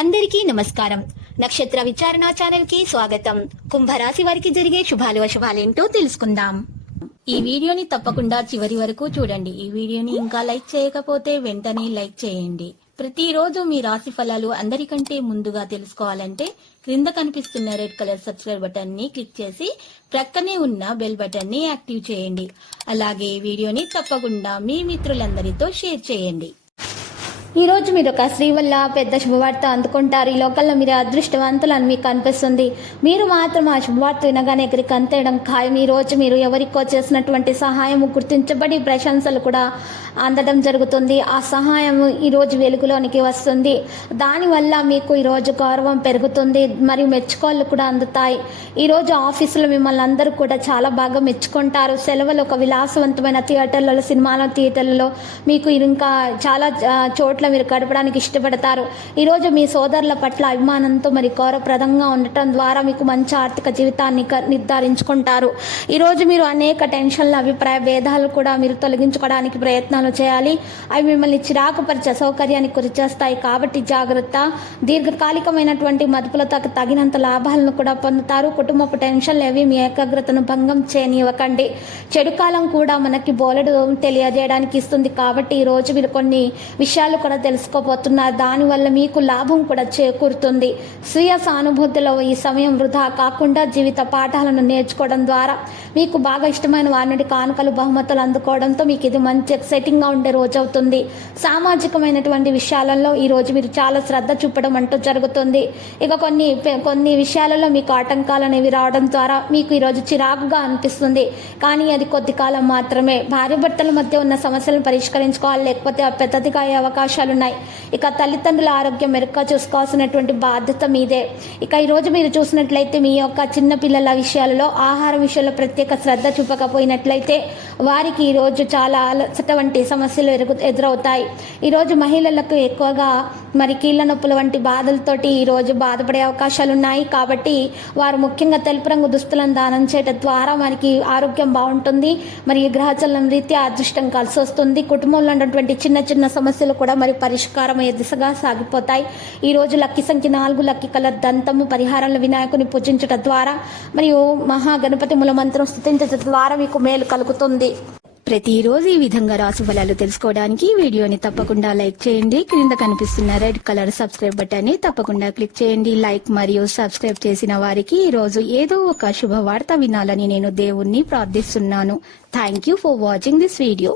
అందరికీ నమస్కారం. నక్షత్ర విచారణ ఛానల్ కి స్వాగతం. కుంభరాశి వారికి జరిగే శుభాలు అశుభాలేంటో తెలుసుకుందాం. ఈ వీడియోని తప్పకుండా చివరి వరకు చూడండి. ఈ వీడియోని ఇంకా లైక్ చేయకపోతే వెంటనే లైక్ చేయండి. ప్రతిరోజు మీ రాశి ఫలాలు అందరికంటే ముందుగా తెలుసుకోవాలంటే క్రింద కనిపిస్తున్న రెడ్ కలర్ సబ్స్క్రైబ్ బటన్ ని క్లిక్ చేసి ప్రక్కనే ఉన్న బెల్ బటన్ ని యాక్టివ్ చేయండి. అలాగే ఈ వీడియోని తప్పకుండా మీ మిత్రులందరితో షేర్ చేయండి. ఈ రోజు మీరు ఒక స్త్రీ వల్ల పెద్ద శుభవార్త అందుకుంటారు. ఈ లోకల్లో మీరు అదృష్టవంతులు అని మీకు అనిపిస్తుంది. మీరు మాత్రం ఆ శుభవార్త వినగానే ఎక్కడికి అంతేయడం ఖాయం. ఈ రోజు మీరు ఎవరికో చేసినటువంటి సహాయం గుర్తించబడి ప్రశంసలు కూడా అందడం జరుగుతుంది. ఆ సహాయం ఈరోజు వెలుగులోనికి వస్తుంది. దానివల్ల మీకు ఈరోజు గౌరవం పెరుగుతుంది మరియు మెచ్చుకోళ్ళు కూడా అందుతాయి. ఈరోజు ఆఫీసులో మిమ్మల్ని అందరూ కూడా చాలా బాగా మెచ్చుకుంటారు. సెలవులు ఒక విలాసవంతమైన థియేటర్లలో, సినిమాల థియేటర్లలో మీకు ఇంకా చాలా చోట్ల మీరు గడపడానికి ఇష్టపడతారు. ఈరోజు మీ సోదరుల పట్ల అభిమానంతో మరి గౌరవప్రదంగా ఉండటం ద్వారా మీకు మంచి ఆర్థిక జీవితాన్ని నిర్ధారించుకుంటారు. ఈరోజు మీరు అనేక టెన్షన్ల, అభిప్రాయ భేదాలు కూడా మీరు తొలగించుకోవడానికి ప్రయత్నాలు చేయాలి. అవి మిమ్మల్ని చిరాకుపరిచే సౌకర్యానికి గురిచేస్తాయి. కాబట్టి జాగ్రత్త. దీర్ఘకాలికమైనటువంటి మదుపులతో తగినంత లాభాలను కూడా పొందుతారు. కుటుంబపు టెన్షన్లు ఏవి మీ ఏకాగ్రతను భంగం చేయనివ్వకండి. చెడు కాలం కూడా మనకి బోలెడు తెలియజేయడానికి ఇస్తుంది. కాబట్టి ఈరోజు మీరు కొన్ని విషయాలు కూడా తెలుసుకోబోతున్నారు. దానివల్ల మీకు లాభం కూడా చేకూరుతుంది. స్వీయ సానుభూతిలో ఈ సమయం వృధా కాకుండా జీవిత పాఠాలను నేర్చుకోవడం ద్వారా మీకు బాగా ఇష్టమైన వారి నుండి కానుకలు, బహుమతులు అందుకోవడంతో మీకు ఇది మంచి ఎక్సైటింగ్ గా ఉండే రోజు అవుతుంది. సామాజికమైనటువంటి విషయాలలో ఈ రోజు మీరు చాలా శ్రద్ధ చూపడం అంటూ జరుగుతుంది. ఇక కొన్ని విషయాలలో మీకు ఆటంకాలు అనేవి రావడం ద్వారా మీకు ఈరోజు చిరాకుగా అనిపిస్తుంది. కానీ అది కొద్ది కాలం మాత్రమే. భార్యాభర్తల మధ్య ఉన్న సమస్యలను పరిష్కరించుకోవాలి, లేకపోతే పెద్దదిగా అయ్యే అవకాశాలున్నాయి. ఇక తల్లిదండ్రుల ఆరోగ్యం మెరుగ్గా చూసుకోవాల్సినటువంటి బాధ్యత మీదే. ఇక ఈరోజు మీరు చూసినట్లయితే మీ యొక్క చిన్న పిల్లల విషయాలలో, ఆహార విషయంలో ప్రత్యేక శ్రద్ధ చూపకపోయినట్లయితే వారికి ఈరోజు చాలా అలసట వంటి సమస్యలు ఎదురవుతాయి. ఈరోజు మహిళలకు ఎక్కువగా మరి కీళ్ళ నొప్పుల వంటి బాధలతోటి ఈరోజు బాధపడే అవకాశాలు ఉన్నాయి. కాబట్టి వారు ముఖ్యంగా తెలుపు రంగు దుస్తులను దానం చేయడం ద్వారా మనకి ఆరోగ్యం బాగుంటుంది. మరి గ్రహచలనం రీత్యా అదృష్టం కలిసి వస్తుంది. కుటుంబంలో ఉన్నటువంటి చిన్న చిన్న సమస్యలు కూడా మరి పరిష్కారం అయ్యే దిశగా సాగిపోతాయి. ఈ రోజు లక్కీ సంఖ్య 4, లక్కీ కలర్ దంతము. పరిహారంలో వినాయకుని పూజించడం ద్వారా మరియు మహాగణపతి మూల మంత్రం స్తుతించడం ద్వారా మీకు మేలు కలుగుతుంది. ప్రతిరోజు ఈ విధంగా రాశి ఫలాలు తెలుసుకోవడానికి వీడియోని తప్పకుండా లైక్ చేయండి. క్రింద కనిపిస్తున్న రెడ్ కలర్ సబ్స్క్రైబ్ బటన్ ని తప్పకుండా క్లిక్ చేయండి. లైక్ మరియు సబ్స్క్రైబ్ చేసిన వారికి ఈ రోజు ఏదో ఒక శుభవార్త వినాలని నేను దేవుణ్ణి ప్రార్థిస్తున్నాను. Thank you for watching this video.